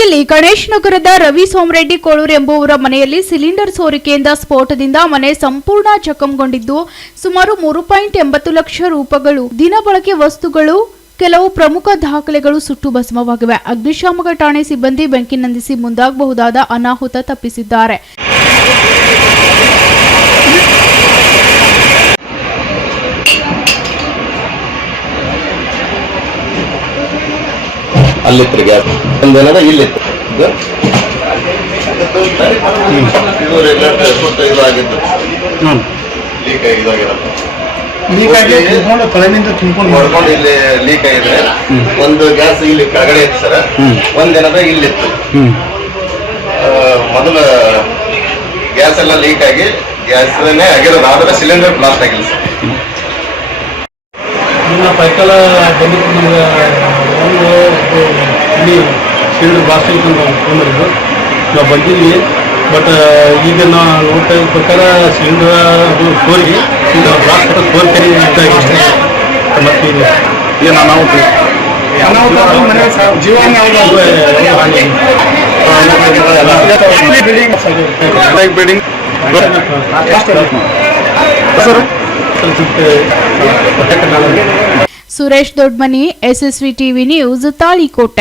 ಬೆಳಗಾವಿಯಲ್ಲಿ ಗಣೇಶ್ ನಗರದ ರವಿ ಸೋಮರೆಡ್ಡಿ ಕೋಳೂರ್ ಎಂಬುವರ ಮನೆಯಲ್ಲಿ ಸಿಲಿಂಡರ್ ಸೋರಿಕೆಯಿಂದ ಸ್ಫೋಟದಿಂದ ಮನೆ ಸಂಪೂರ್ಣ ಜಖಂಗೊಂಡಿದ್ದು ಸುಮಾರು 3.80 ಲಕ್ಷ ರೂಪಾಯಿಗಳು ದಿನಬಳಕೆ ವಸ್ತುಗಳು ಕೆಲವು ಪ್ರಮುಖ ದಾಖಲೆಗಳು ಸುಟ್ಟು ಭಸ್ಮವಾಗಿವೆ. ಅಗ್ನಿಶಾಮಕ ಠಾಣೆ ಸಿಬ್ಬಂದಿ ಬೆಂಕಿ ನಂದಿಸಿ ಮುಂದಾಗಬಹುದಾದ ಅನಾಹುತ ತಪ್ಪಿಸಿದ್ದಾರೆ. ಅಲ್ಲಿತ್ತು ಗ್ಯಾಸ್ ಒಂದೇನದ ಇಲ್ಲಿತ್ತು ಇಲ್ಲಿ ಲೀಕ್ ಆಗಿದ್ರೆ ಒಂದು ಗ್ಯಾಸ್ ಇಲ್ಲಿ ಕೆಳಗಡೆ ಇತ್ತು ಸರ್, ಒಂದೇನದ ಇಲ್ಲಿತ್ತು. ಮೊದಲ ಗ್ಯಾಸ್ ಎಲ್ಲ ಲೀಕ್ ಆಗಿ ಗ್ಯಾಸ್ ಆಗಿರೋದು, ಆದ್ರೆ ಸಿಲಿಂಡರ್ ಬ್ಲಾಸ್ಟ್ ಆಗಿಲ್ಲ ಸರ್. ಪೈಕಲ್ ಬಂದಿತ್ತು ನಮ್ಗೆ ಒಂದು ಇಲ್ಲಿ ಸಿಲಿಂಡರ್ ಬ್ಲಾಸ್ಟ್ ಆಗಿತ್ತು ತೊಗೊಂಡಿದ್ದು ನಾವು ಬಂದಿದ್ವಿ. ಬಟ್ ಈಗ ನಾವು ನೋಡ್ತಾ ಇದ್ದ ಪ್ರಕಾರ ಸಿಲಿಂಡರ್ ಅದು ಸೋರಿ ಬ್ಲಾಸ್ಟ್ ಸೋರಿಕೆ ಇದಾಗಿದೆ. ಮತ್ತು ಏನು ಅನಾಹುತ building Suresh Dodmani, SSV TV news, Talikote.